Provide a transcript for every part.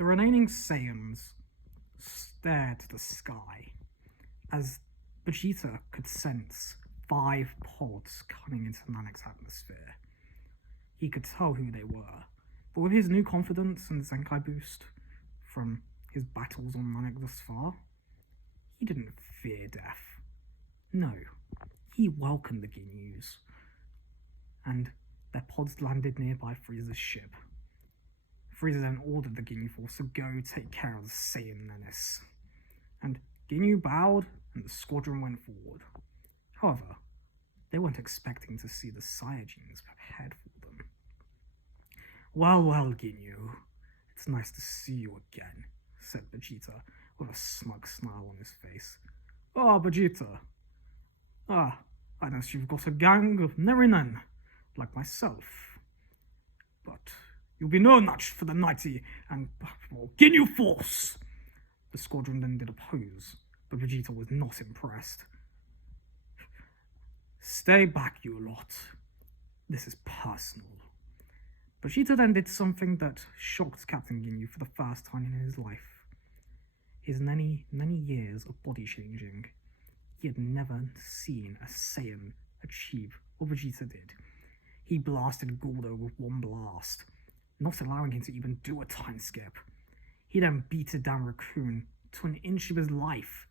The remaining Salyans stared to the sky as Vegeta could sense 5 pods coming into Nanik's atmosphere. He could tell who they were, but with his new confidence and Zenkai boost from his battles on Nanik thus far, he didn't fear death. No, he welcomed the Ginyus, and their pods landed nearby Frieza's ship. Frieza then ordered the Ginyu Force to go take care of the Saiyan menace, and Ginyu bowed and the squadron went forward. However, they weren't expecting to see the Saiyajins prepared for them. Well, Ginyu, it's nice to see you again, said Vegeta with a smug smile on his face. Vegeta. I notice you've got a gang of Nerinen, like myself. But you'll be no match for the mighty and powerful Ginyu Force. The squadron then did oppose, but Vegeta was not impressed. Stay back, you lot. This is personal. Vegeta then did something that shocked Captain Ginyu for the first time in his life. His many years of body changing, he had never seen a Saiyan achieve what Vegeta did. He blasted Gordo with one blast, not allowing him to even do a time skip. He then beat down Raccoon to an inch of his life.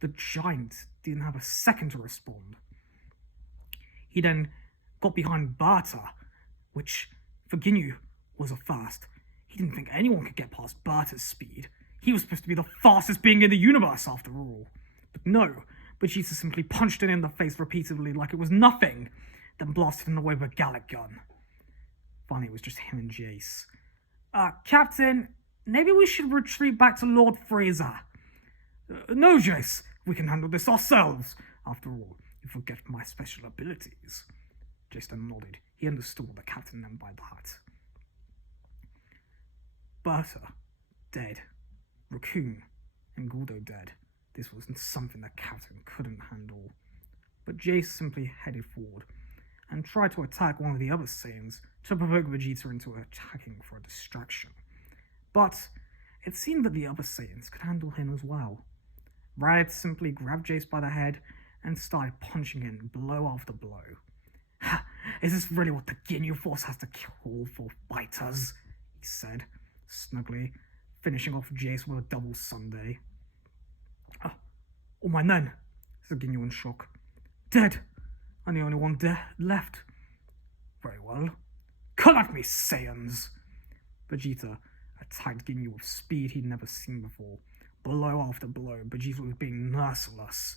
The giant didn't have a second to respond. He then got behind Berta, which for Ginyu was a first. He didn't think anyone could get past Berta's speed. He was supposed to be the fastest being in the universe after all. But no, Vegeta simply punched it in the face repeatedly like it was nothing, then blasted him away with a Gallic gun. Finally, it was just him and Jace. Captain, maybe we should retreat back to Lord Frieza. No, Jace, we can handle this ourselves. After all, you forget my special abilities. Jace then nodded. He understood what the captain meant by that. Berta, dead. Raccoon and Gordo dead. This wasn't something the captain couldn't handle. But Jace simply headed forward and tried to attack one of the other Saiyans to provoke Vegeta into attacking for a distraction. But it seemed that the other Saiyans could handle him as well. Raditz simply grabbed Jace by the head and started punching him blow after blow. Is this really what the Ginyu Force has to call for fighters? He said, snugly, finishing off Jace with a double Sunday. All my men, said Ginyu in shock. Dead. I'm the only one left. Very well. Come at me, Saiyans! Vegeta attacked Ginyu with speed he'd never seen before. Blow after blow, Vegeta was being merciless.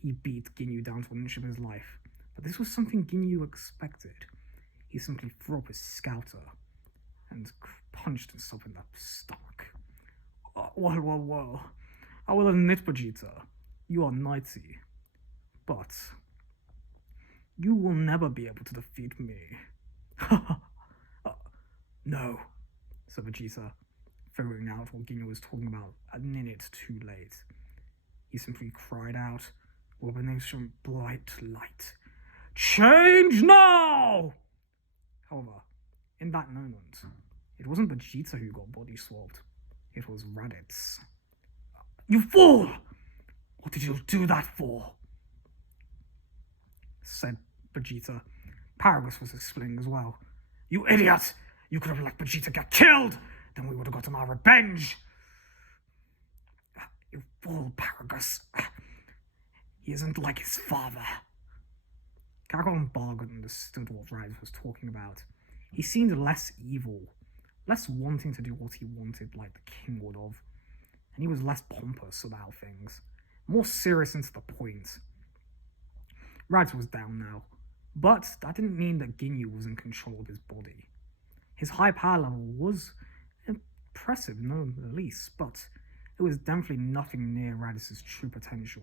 He beat Ginyu down to an inch of his life, but this was something Ginyu expected. He simply threw up his scouter and punched himself in the stomach. Well. I will admit, Vegeta, you are mighty, but you will never be able to defeat me. No, said Vegeta, figuring out what Ginyu was talking about a minute too late. He simply cried out with an instant bright light. Change now! However, in that moment, it wasn't Vegeta who got body swapped. It was Raditz. You fool! What did you do that for? Said Vegeta. Paragus was explaining as well. You idiot! You could have let Vegeta get killed! Then we would have gotten our revenge! You fool, Paragus. He isn't like his father. Kakarot and Bargot understood what Raditz was talking about. He seemed less evil, less wanting to do what he wanted like the king would have, and he was less pompous about things, more serious and to the point. Raditz was down now, but that didn't mean that Ginyu was in control of his body. His high power level was impressive, no the least, but it was definitely nothing near Raditz's true potential.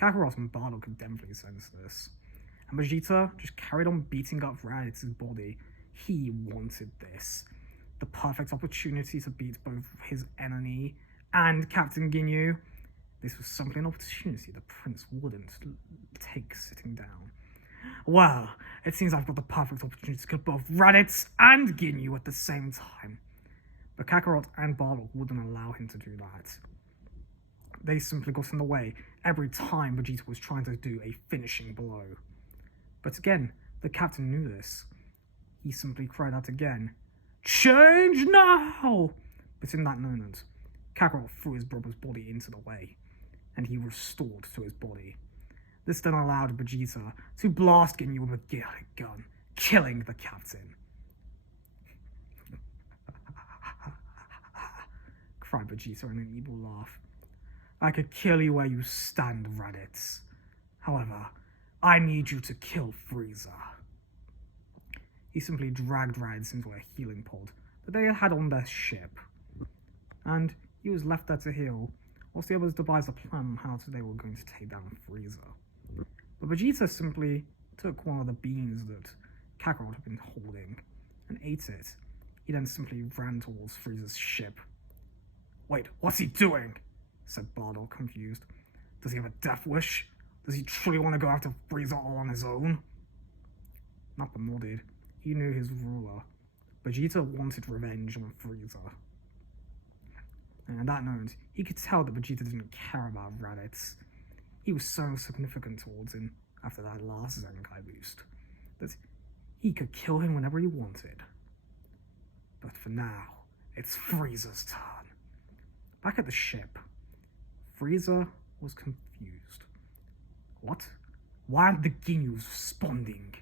Kakarot and Bardock could definitely sense this, and Vegeta just carried on beating up Raditz's body. He wanted this. The perfect opportunity to beat both his enemy and Captain Ginyu. This was simply an opportunity the prince wouldn't take sitting down. Well, it seems I've got the perfect opportunity to kill both Raditz and Ginyu at the same time. but Kakarot and Bardock wouldn't allow him to do that. They simply got in the way every time Vegeta was trying to do a finishing blow. But again, the captain knew this. He simply cried out again, "Change now!" But in that moment, Kakarot threw his brother's body into the way, and he restored to his body. This then allowed Vegeta to blast Ginyu with a Galick gun, killing the captain. Cried Vegeta in an evil laugh. "I could kill you where you stand, Raditz. However, I need you to kill Frieza." He simply dragged Raditz into a healing pod that they had on their ship, and he was left there to heal, whilst the others devised a plan on how they were going to take down Frieza. But Vegeta simply took one of the beans that Kakarot had been holding and ate it. He then simply ran towards Frieza's ship. "Wait, what's he doing?" said Bardock, confused. "Does he have a death wish? Does he truly want to go after Frieza all on his own?" Nappa nodded. He knew his ruler. Vegeta wanted revenge on Frieza. And at that moment, he could tell that Vegeta didn't care about Raditz. He was so significant towards him after that last Zenkai boost that he could kill him whenever he wanted. But for now, it's Frieza's turn. Back at the ship, Frieza was confused. "What? Why aren't the Ginyus responding?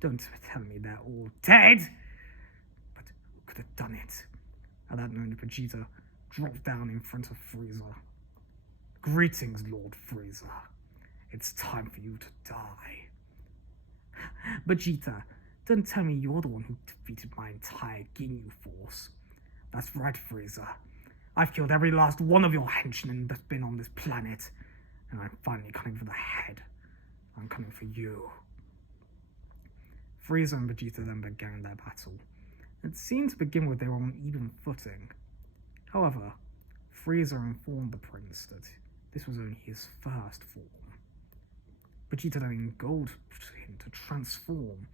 Don't tell me they're all dead!" But who could have done it? At that moment, Vegeta dropped down in front of Frieza. "Greetings, Lord Frieza. It's time for you to die." "Vegeta, don't tell me you're the one who defeated my entire Ginyu force." "That's right, Frieza. I've killed every last one of your henchmen that's been on this planet, and I'm finally coming for the head. I'm coming for you." Frieza and Vegeta then began their battle. It seemed to begin with they were on even footing. However, Frieza informed the prince that this was only his first form. Vegeta then goaded him to transform,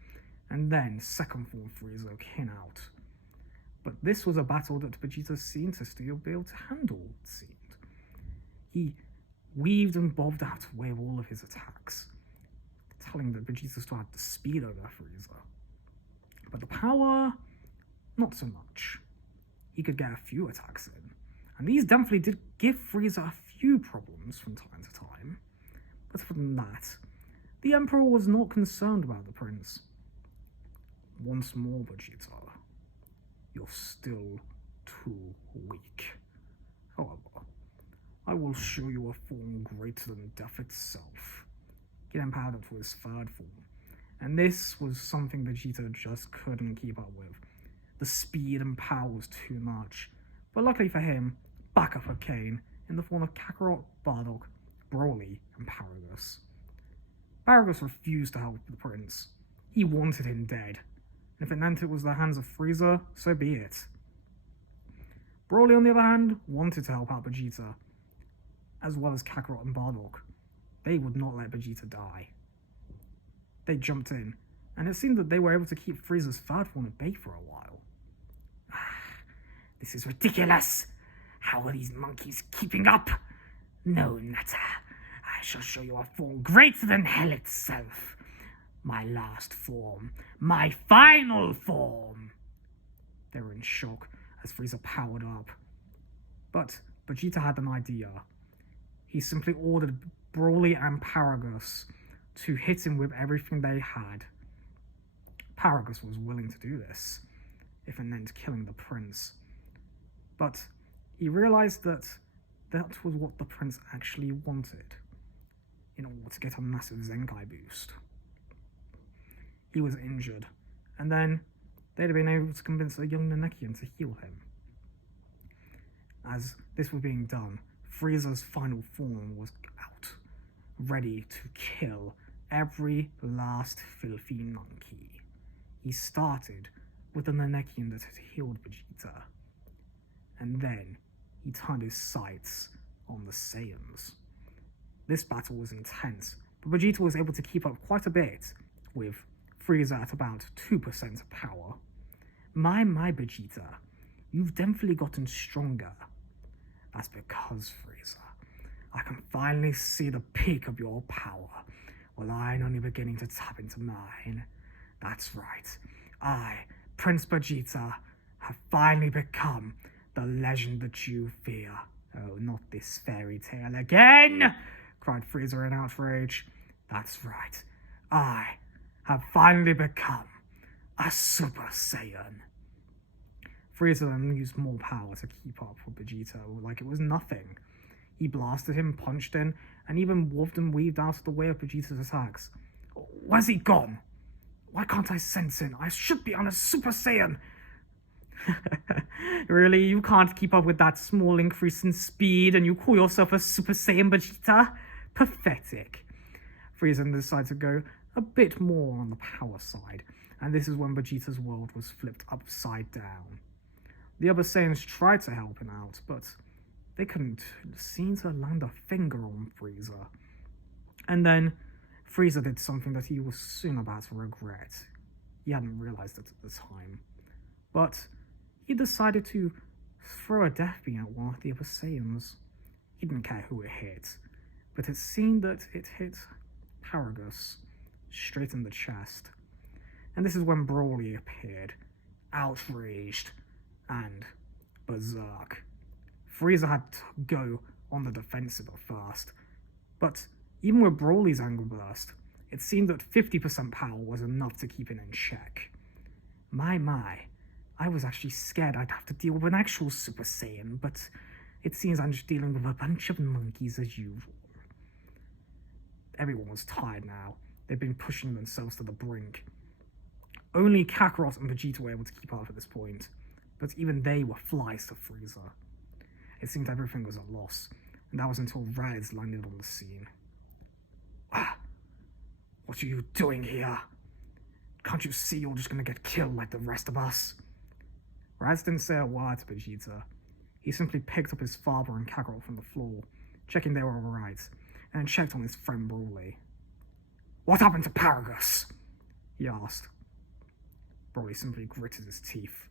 and then second form Frieza came out. But this was a battle that Vegeta seemed to still be able to handle, it seemed. He weaved and bobbed out of way of all of his attacks, telling that Vegeta still had the speed over Frieza. But the power, not so much. He could get a few attacks in, and these definitely did give Frieza a few problems from time to time. But other than that, the Emperor was not concerned about the prince. "Once more, Vegeta, you're still too weak. However, I will show you a form greater than death itself." He then powered up to his third form, and this was something Vegeta just couldn't keep up with. The speed and power was too much, but luckily for him, backup came in the form of Kakarot, Bardock, Broly, and Paragus. Paragus refused to help the prince. He wanted him dead, and if it meant it was the hands of Frieza, so be it. Broly, on the other hand, wanted to help out Vegeta, as well as Kakarot and Bardock. They would not let Vegeta die. They jumped in, and it seemed that they were able to keep Frieza's third form at bay for a while. "This is ridiculous! How are these monkeys keeping up? No, Natta. I shall show you a form greater than hell itself. My last form. My final form!" They were in shock as Frieza powered up. But Vegeta had an idea. He simply ordered Broly and Paragus to hit him with everything they had. Paragus was willing to do this, if it meant killing the prince. But he realized that that was what the prince actually wanted, in order to get a massive Zenkai boost. He was injured, and then they'd have been able to convince a young Namekian to heal him. As this was being done, Frieza's final form was out, ready to kill every last filthy monkey. He started with the Namekian that had healed Vegeta, and then he turned his sights on the Salyans. This battle was intense, but Vegeta was able to keep up quite a bit, with Frieza at about 2% power. My Vegeta, You've definitely gotten stronger. That's because, Frieza, I can finally see the peak of your power, while I'm only beginning to tap into mine. That's right. I, Prince Vegeta, have finally become the legend that you fear. Oh, not this fairy tale again! Cried Frieza in outrage. That's right. I have finally become a Super Saiyan. Frieza then used more power to keep up with Vegeta like it was nothing. He blasted him, punched him, and even warped and weaved out of the way of Vegeta's attacks. Where's he gone? Why can't I sense him? I should be on a Super Saiyan! Really? You can't keep up with that small increase in speed and you call yourself a Super Saiyan, Vegeta? Pathetic. Frieza decided to go a bit more on the power side, and this is when Vegeta's world was flipped upside down. The other Saiyans tried to help him out, but they couldn't seem to land a finger on Frieza. And then Frieza did something that he was soon about to regret. He hadn't realized it at the time. But he decided to throw a death beam at one of the other Saiyans. He didn't care who it hit, but it seemed that it hit Paragus straight in the chest. And this is when Broly appeared, outraged and berserk. Frieza had to go on the defensive at first, but even with Broly's anger burst, it seemed that 50% power was enough to keep him in check. My, I was actually scared I'd have to deal with an actual Super Saiyan, but it seems I'm just dealing with a bunch of monkeys as usual. Everyone was tired now. They'd been pushing themselves to the brink. Only Kakarot and Vegeta were able to keep up at this point, but even they were flies to Frieza. It seemed everything was a loss, and that was until Raditz landed on the scene. What are you doing here? Can't you see you're just gonna get killed like the rest of us? Raditz didn't say a word to Vegeta. He simply picked up his father and Kakarot from the floor, checking they were alright, and then checked on his friend Broly. What happened to Paragus? He asked. Broly simply gritted his teeth.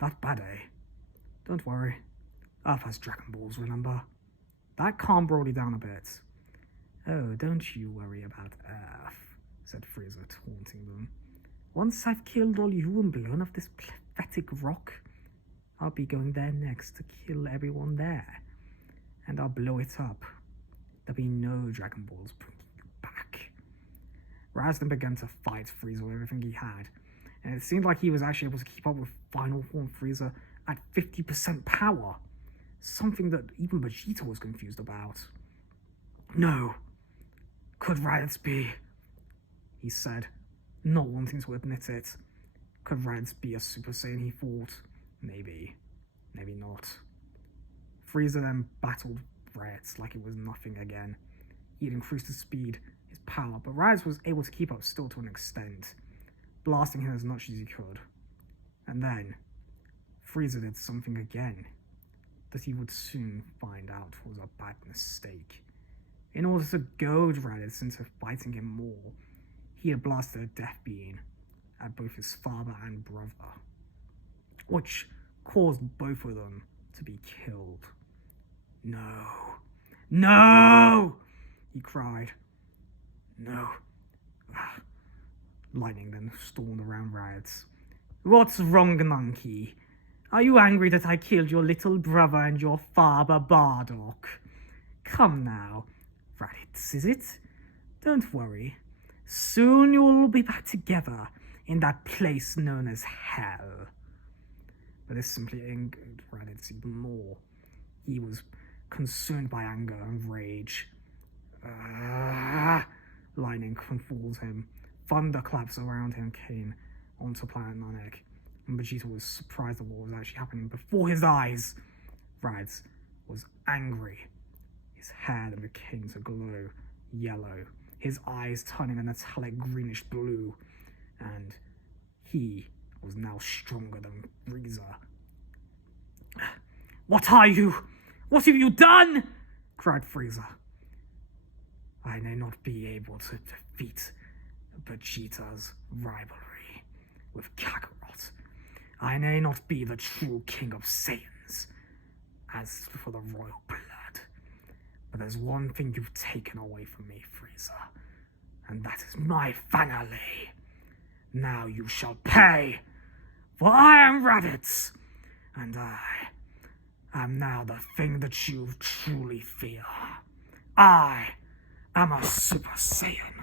That bad, eh? Don't worry. Earth has Dragon Balls, remember? That calmed Broly down a bit. Oh, don't you worry about Earth, said Frieza, taunting them. Once I've killed all you and blown off this pathetic rock, I'll be going there next to kill everyone there. And I'll blow it up. There'll be no Dragon Balls bringing you back. Raz then began to fight Frieza with everything he had, and it seemed like he was actually able to keep up with Final Form Frieza at 50% power, something that even Vegeta was confused about. No, could Raditz be? He said, not wanting to admit it. Could Raditz be a Super Saiyan, he thought? Maybe. Maybe not. Frieza then battled Raditz like it was nothing again. He had increased his speed, his power, but Raditz was able to keep up still to an extent, blasting him as much as he could. And then, Frieza did something again that he would soon find out was a bad mistake. In order to goad Raditz into fighting him more, he had blasted a death beam at both his father and brother, which caused both of them to be killed. No! No! He cried. No. Lightning then stormed around Raditz. What's wrong, monkey? Are you angry that I killed your little brother and your father, Bardock? Come now, Raditz, is it? Don't worry. Soon you'll all be back together in that place known as Hell. But this simply angered Raditz even more. He was consumed by anger and rage. Lightning controls him. Thunderclaps around him came onto planet Namek, and Vegeta was surprised at what was actually happening before his eyes. Raditz was angry. His hair then became to glow yellow, his eyes turning a metallic greenish blue, and he was now stronger than Frieza. What are you? What have you done? Cried Frieza. I may not be able to defeat Vegeta's rivalry with Kakarot. I may not be the true king of Salyans, as for the royal blood, but there's one thing you've taken away from me, Freezer, and that is my family. Now you shall pay, for I am Raditz, and I am now the thing that you truly fear. I am a Super Saiyan.